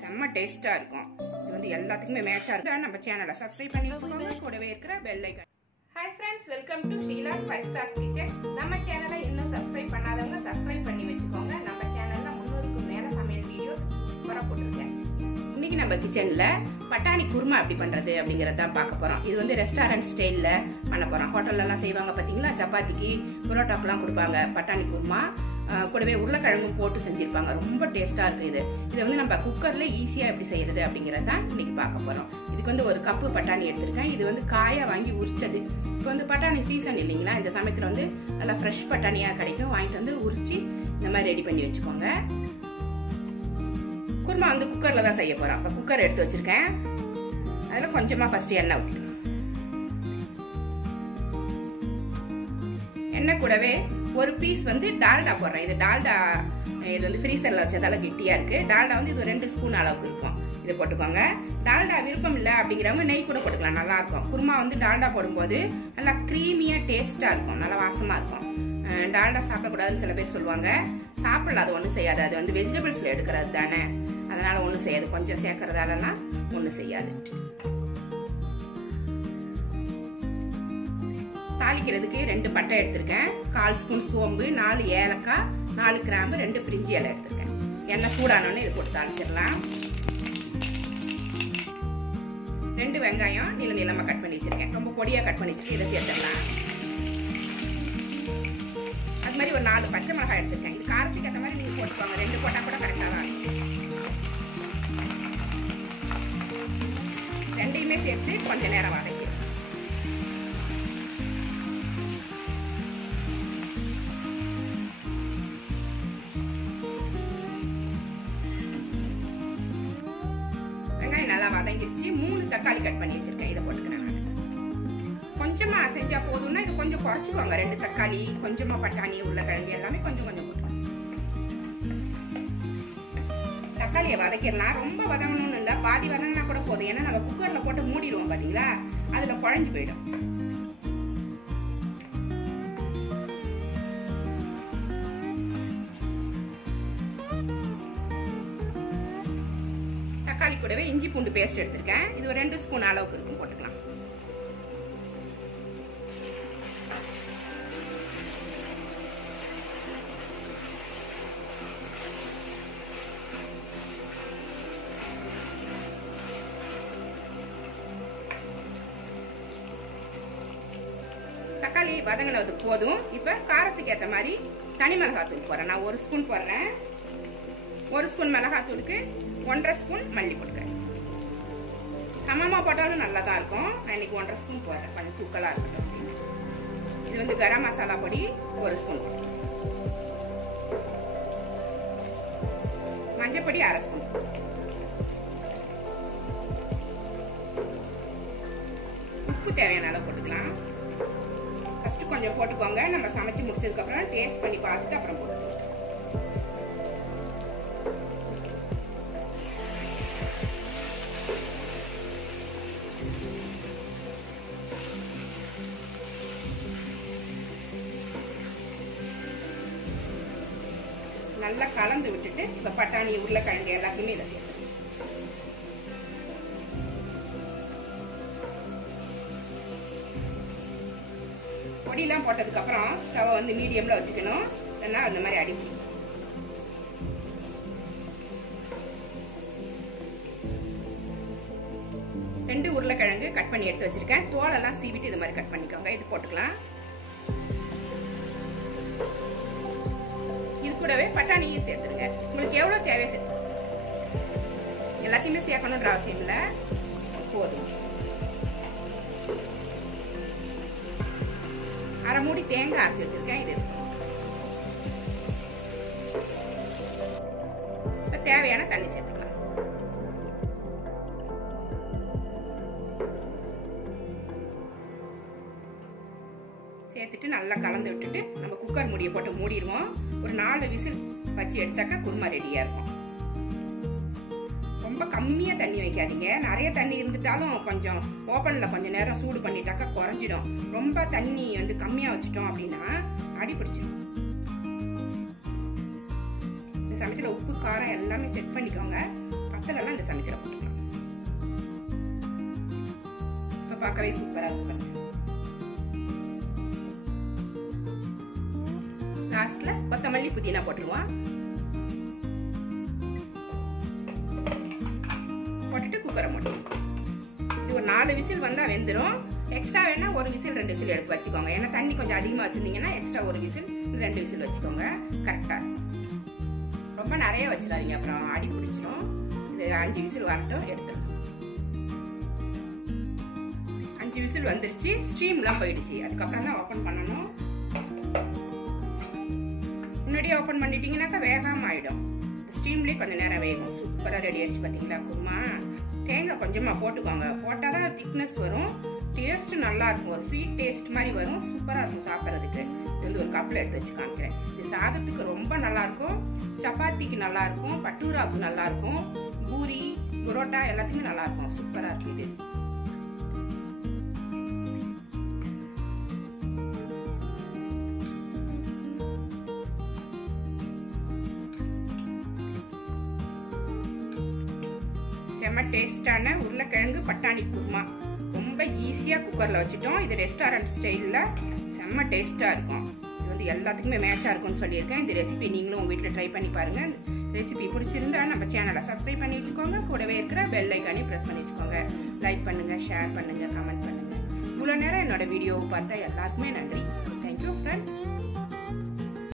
செம்ம டேஸ்டா இருக்கும். இது வந்து எல்லாத்துக்குமே மேட்சா இருக்கு. நம்ம சேனலை சப்ஸ்கிரைப் பண்ணி வச்சுக்கோங்க. கூடவே இருக்கிற bell icon. Hi friends, welcome to Sheela's 5 stars kitchen. நம்ம சேனலை இன்னும் சப்ஸ்கிரைப் பண்ணாதவங்க சப்ஸ்கிரைப் பண்ணி வச்சுக்கோங்க. நம்ம சேனல்ல 300க்கும் மேல சமையல் வீடியோஸ் சூப்பரா போட்டிருக்கேன். இன்னைக்கு நம்ம கிச்சன்ல பட்டாணி குருமா எப்படி பண்றது அப்படிங்கறத பார்க்க போறோம். இது வந்து ரெஸ்டாரண்ட் ஸ்டைல்ல பண்ண போறோம். ஹோட்டல்ல எல்லாம் செய்வாங்க பாத்தீங்களா, சப்பாத்திக்கு புரோட்டாக்கெல்லாம் கொடுப்பாங்க பட்டாணி குருமா. கூடவே உருளைக்கிழங்கும் போட்டு செஞ்சிருப்பாங்க. ரொம்ப டேஸ்டா இருக்கு. இதை வந்து நம்ம குக்கர்ல ஈஸியா எப்படி செய்யறது அப்படிங்கறத இன்னைக்கு பார்க்க போறோம். இதுக்கு வந்து 1 கப்பு பட்டாணி எடுத்திருக்கேன். இது வந்து காயா வாங்கி உரிச்சது. இப்போ வந்து பட்டாணி சீசன் இல்லைங்களா, இந்த சமயத்துல வந்து நல்லா ஃப்ரெஷ் பட்டாணியா கிடைக்கும். வாங்கிட்டு வந்து உரிச்சு இந்த மாதிரி ரெடி பண்ணி வச்சுக்கோங்க. குருமா வந்து குக்கர்ல தான் செய்ய போறோம். அப்ப குக்கர் எடுத்து வச்சிருக்கேன். அதுல கொஞ்சமா ஃபர்ஸ்ட் எண்ணெய் ஊற்றிக்கணும். எண்ணெய் கூடவே 1 பீஸ் வந்து டால்டா போடுறேன். இது டால்டா, இது வந்து ஃப்ரீசர்ல வச்சதால கெட்டியா இருக்கு. டால்டா வந்து இது 2 ஸ்பூன் அளவுக்கு இருக்கும். இதை போட்டுக்கோங்க. டால்டா விருப்பம் இல்லை அப்படிங்கிறவங்க நெய் கூட போட்டுக்கலாம், நல்லா இருக்கும். குருமா வந்து டால்டா போடும்போது நல்லா கிரீமியா டேஸ்டா இருக்கும், நல்லா வாசமா இருக்கும். டால்டா சாப்பிடக்கூடாதுன்னு சில பேர் சொல்லுவாங்க. சாப்பிடல, அது ஒன்றும் செய்யாது. அது வந்து வெஜிடபிள்ஸ்ல எடுக்கிறது தானே, அதனால ஒன்றும் செய்யாது. கொஞ்சம் சேர்க்கறதாலலாம் ஒன்றும் செய்யாது. தாளிக்கிறதுக்கு 2 பட்டை எடுத்திருக்கேன், 1/4 ஸ்பூன் சோம்பு, 4 ஏலக்காய், 4 கிராம்பு, 2 பிரிஞ்சி இலை எடுத்திருக்கேன். எண்ணெய் சூடானோன்னு இது போட்டு தாளிச்சிடலாம். 2 வெங்காயம் நீள நீளமா கட் பண்ணி வச்சிருக்கேன். ரொம்ப பொடியா கட் பண்ணி வச்சிருக்கேன். இதை சேர்த்துடலாம். அது மாதிரி ஒரு 4 பச்சை மிளகாய் எடுத்திருக்கேன். இது காரத்துக்கு ஏற்ற மாதிரி நீங்க போட்டுக்கோங்க. 2 போட்டா கூட கரெக்டா தான் இருக்கும். ரெண்டையுமே சேர்த்து கொஞ்ச நேரம் வதக்கி நல்லா வதங்கிடுச்சு. 3 தக்காளி கட் பண்ணி வச்சிருக்கேன். இதை போட்டுக்கிறேன். கொஞ்சமா செஞ்சா போதும்னா இது கொஞ்சம் குறைச்சிக்கோங்க. 2 தக்காளி, கொஞ்சமா பட்டாணி, உருளைக்கிழங்கு எல்லாமே கொஞ்சம் கொஞ்சம் போட்டுக்கோங்க. தக்காளியை வதக்கிடலாம். ரொம்ப வதங்கணும்னு இல்லை, பாதி வதங்கினா கூட போதும். ஏன்னா நம்ம குக்கர்ல போட்டு மூடிடுவோம் பாத்தீங்களா, அதுல குழஞ்சு போயிடும். தக்காளி கூடவே இஞ்சி பூண்டு பேஸ்ட் எடுத்திருக்கேன். இது ஒரு 2 ஸ்பூன் அளவுக்கு இருக்கும், போட்டுக்கலாம். தக்காளி வதங்கினது போதும். இப்ப காரத்துக்கு ஏற்ற மாதிரி தனி மிளகாத்தூள் போடுறேன். நான் 1 ஸ்பூன் போடுறேன். 1 ஸ்பூன் மிளகாத்தூளுக்கு 1.5 ஸ்பூன் மல்லி போட்டுக்கிறேன். சமமா போட்டாலும் நல்லா தான் இருக்கும். நான் இன்னைக்கு 1.5 ஸ்பூன் போடுறேன், கொஞ்சம் தூக்கலா இருக்கட்டும். இது வந்து கரம் மசாலா பொடி 1 ஸ்பூன், மஞ்சள் பொடி 1/2 ஸ்பூன், உப்பு தேவையான அளவு போட்டுக்கலாம். ஃபர்ஸ்ட் கொஞ்சம் போட்டுக்கோங்க. நம்ம சமைச்சு முடிச்சதுக்கு அப்புறம் டேஸ்ட் பண்ணி பார்த்துட்டு அப்புறம் போட்டுக்கலாம். நல்லா கலந்து விட்டுட்டு இப்ப பட்டாணி, உருளைக்கிழங்கு எல்லாத்தையுமே இதை சேர்த்து பொடியெல்லாம் போட்டதுக்கு அப்புறம் ஸ்டவ் வந்து மீடியம்ல வச்சுக்கணும். இல்லைன்னா அந்த மாதிரி அடிக்கும். ரெண்டு உருளைக்கிழங்கு கட் பண்ணி எடுத்து வச்சிருக்கேன். தோலெல்லாம் சீவிட்டு இது மாதிரி கட் பண்ணிக்கோங்க. இது போட்டுக்கலாம். இது கூடவே பட்டாணியும் சேர்த்துருங்க. உங்களுக்கு எவ்வளவு தேவை சேர்த்து, எல்லாத்தையுமே சேர்க்கணும்ன்ற அவசியம் இல்லை, போதும். அரை மூடி தேங்காய் அரைச்சி வச்சிருக்கேன். இது இப்ப தேவையான தண்ணி சேர்த்துக்கலாம். சேர்த்துட்டு நல்லா கலந்து விட்டுட்டு நம்ம குக்கர் மூடியை போட்டு மூடிடுவோம். ஒரு 4 விசில் வச்சு எடுத்தாக்கா குருமா ரெடியா இருக்கும். ரொம்ப கம்மியா தண்ணி வைக்காதீங்க. நிறைய தண்ணி இருந்துட்டாலும் கொஞ்சம் ஓப்பன்ல கொஞ்ச நேரம் சூடு பண்ணிட்டாக்கா குறைஞ்சிடும். ரொம்ப தண்ணி வந்து கம்மியா வச்சுட்டோம் அப்படின்னா அடி பிடிச்சிடும். இந்த சமயத்துல உப்பு காரம் எல்லாமே செக் பண்ணிக்கோங்க. வத்தலெல்லாம் இந்த சமைக்கிற போட்டுக்கலாம். இப்போ பார்க்கவே சூப்பராக இருக்கும். லாஸ்ட்ல கொத்தமல்லி புதினா போட்டுருவோம். போட்டுட்டு குக்கரை மூடுவோம். இது ஒரு 4 விசில் வந்தா வெந்துடும். எக்ஸ்ட்ரா வேணா 1 விசில் 2 விசில் எடுத்து வச்சுக்கோங்க. ஏன்னா தண்ணி கொஞ்சம் அதிகமாக வச்சிருந்தீங்கன்னா எக்ஸ்ட்ரா 1 விசில் 2 விசில் வச்சுக்கோங்க. கரெக்டா ரொம்ப நிறைய வச்சிடாதீங்க, அப்புறம் அடி பிடிச்சிடும். இது 5 விசில் வரட்டும், எடுத்துடலாம். 5 விசில் வந்துருச்சு, ஸ்டீம்லாம் போயிடுச்சு. அதுக்கப்புறம் தான் ஓப்பன் பண்ணணும். முன்னாடியே ஓப்பன் பண்ணிட்டீங்கன்னாக்கா வேகாம ஆயிடும். ஸ்டீம்லேயே கொஞ்சம் நேரம் வேகும். சூப்பராக ரெடி ஆயிடுச்சு. பார்த்தீங்களா குருமா? தேங்காய் கொஞ்சமாக போட்டுக்கோங்க. போட்டால் தான் திக்னஸ் வரும், டேஸ்ட் நல்லா இருக்கும். ஒரு ஸ்வீட் டேஸ்ட் மாதிரி வரும். சூப்பராக இருக்கும் சாப்பிட்றதுக்கு. இது வந்து ஒரு கப்பில் எடுத்து வச்சு காமிக்கிறேன். இது சாதத்துக்கு ரொம்ப நல்லா இருக்கும், சப்பாத்திக்கு நல்லா இருக்கும், பட்டூராவுக்கு நல்லா இருக்கும், பூரி புரோட்டா எல்லாத்துக்குமே நல்லா இருக்கும். சூப்பராக இருக்கு இது. செம்ம டேஸ்டான உருளைக்கிழங்கு பட்டாணி குருமா. ரொம்ப ஈஸியாக குக்கரில் வச்சுட்டோம். இது ரெஸ்டாரண்ட் ஸ்டைலில் செம்ம டேஸ்ட்டாக இருக்கும். இது வந்து எல்லாத்துக்குமே மேட்சாக இருக்கும்னு சொல்லியிருக்கேன். இந்த ரெசிபி நீங்களும் உங்கள் வீட்டில் ட்ரை பண்ணி பாருங்கள். ரெசிபி பிடிச்சிருந்தா நம்ம சேனலை சப்ஸ்கிரைப் பண்ணி வச்சுக்கோங்க. கூடவே இருக்கிற பெல் ஐக்கானே ப்ரெஸ் பண்ணி வச்சுக்கோங்க. லைக் பண்ணுங்கள், ஷேர் பண்ணுங்கள், கமெண்ட் பண்ணுங்கள். இவ்வளோ நேரம் என்னோட வீடியோவை பார்த்தா எல்லாருக்குமே நன்றி. Thank you friends.